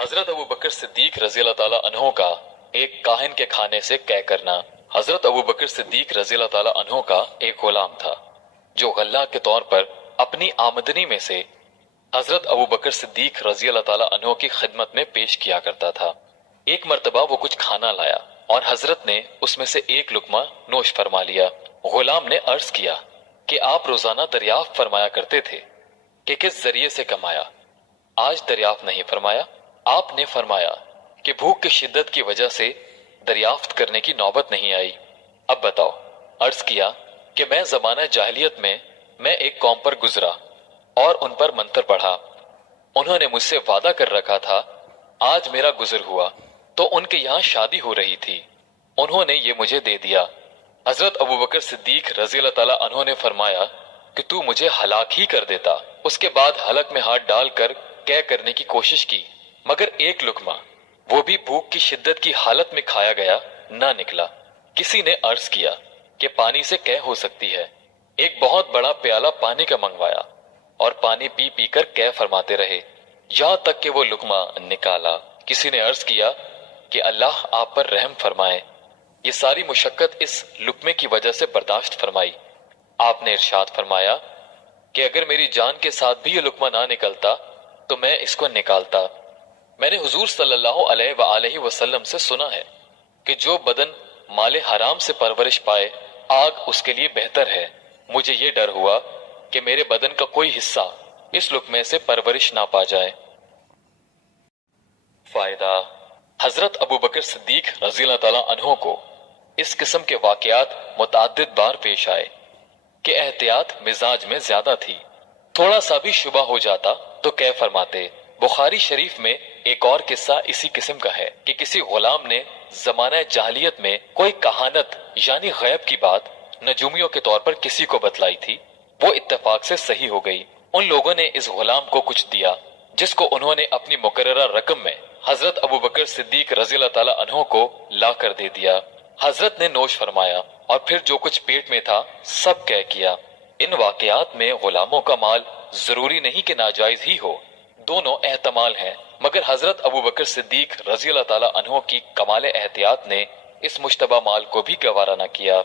हजरत अबू बकर सिद्दीक रज़ी अल्लाह ताला अन्हो का एक काहिन के खाने से कै करना। हजरत अबू बकर सिद्दीक रज़ी अल्लाह ताला अन्हो का एक गुलाम था जो गल्ला के तौर पर अपनी आमदनी में से हजरत अबू बकर सिद्दीक रज़ी अल्लाह ताला अन्हो की खिदमत में पेश किया करता था। एक मर्तबा वो कुछ खाना लाया और हजरत ने उसमें से एक लुकमा नोश फरमा लिया। गुलाम ने अर्ज किया कि आप रोजाना दरियाफ्त फरमाया करते थे कि किस जरिए से कमाया, आज दरियाफ्त नहीं फरमाया। आपने फरमाया कि भूख की शिद्दत की वजह से दरियाफ्त करने की नौबत नहीं आई। अब बताओ। अर्ज किया कि मैं जमाना जाहिलियत में मैं एक कौम पर गुजरा और उन पर मंतर पढ़ा। उन्होंने मुझसे वादा कर रखा था, आज मेरा गुजर हुआ तो उनके यहाँ शादी हो रही थी, उन्होंने ये मुझे दे दिया। हजरत अबू बकर सिद्दीक रज़ी अल्लाह ताला अन्हो ने फरमाया कि तू मुझे हलाक ही कर देता। उसके बाद हलक में हाथ डालकर कै करने की कोशिश की, मगर एक लुकमा, वो भी भूख की शिद्दत की हालत में खाया गया, ना निकला। किसी ने अर्ज किया कि पानी से कै हो सकती है। एक बहुत बड़ा प्याला पानी का मंगवाया और पानी पी पी कर कै फरमाते रहे, यहां तक कि वो लुकमा निकाला। किसी ने अर्ज किया कि अल्लाह आप पर रहम फरमाए, ये सारी मुशक्कत इस लुकमे की वजह से बर्दाश्त फरमाई। आपने इरशाद फरमाया कि अगर मेरी जान के साथ भी ये लुकमा ना निकलता तो मैं इसको निकालता। मैंने हुजूर सल्लल्लाहु अलैहि वसल्लम से सुना है कि जो बदन माले हराम से परवरिश पाए आग उसके लिए बेहतर है। मुझे ये डर हुआ कि मेरे बदन का कोई हिस्सा इस लुकमे से परवरिश ना पा जाए। फायदा, हजरत अबू बकर सिद्दीक रज़ी अल्लाह ताला अन्हो को इस किस्म के वाकयात मुतअद्दिद बार पेश आए कि एहतियात मिजाज में ज्यादा थी। थोड़ा सा भी शुबा हो जाता तो कै फरमाते। बुखारी शरीफ में एक और किस्सा इसी किस्म का है कि किसी गुलाम ने जमाना जाहिलियत में कोई कहानत यानी गैब की बात नजूमियों के तौर पर किसी को बतलाई थी। वो इत्तेफाक से सही हो गई। उन लोगों ने इस गुलाम को कुछ दिया जिसको उन्होंने अपनी मुकर्ररा रकम में हजरत अबू बकर सिद्दीक रज़ी अल्लाह ताला अन्हो को ला कर दे दिया। हजरत ने नोश फरमाया और फिर जो कुछ पेट में था सब कह किया। इन वाकयात में गुलामों का माल जरूरी नहीं कि नाजायज ही हो, दोनों एहतमाल हैं, मगर हजरत अबू बकर सिद्दीक रज़ी अल्लाह ताला अन्हो की कमाल एहतियात ने इस मुश्तबा माल को भी गवारा न किया।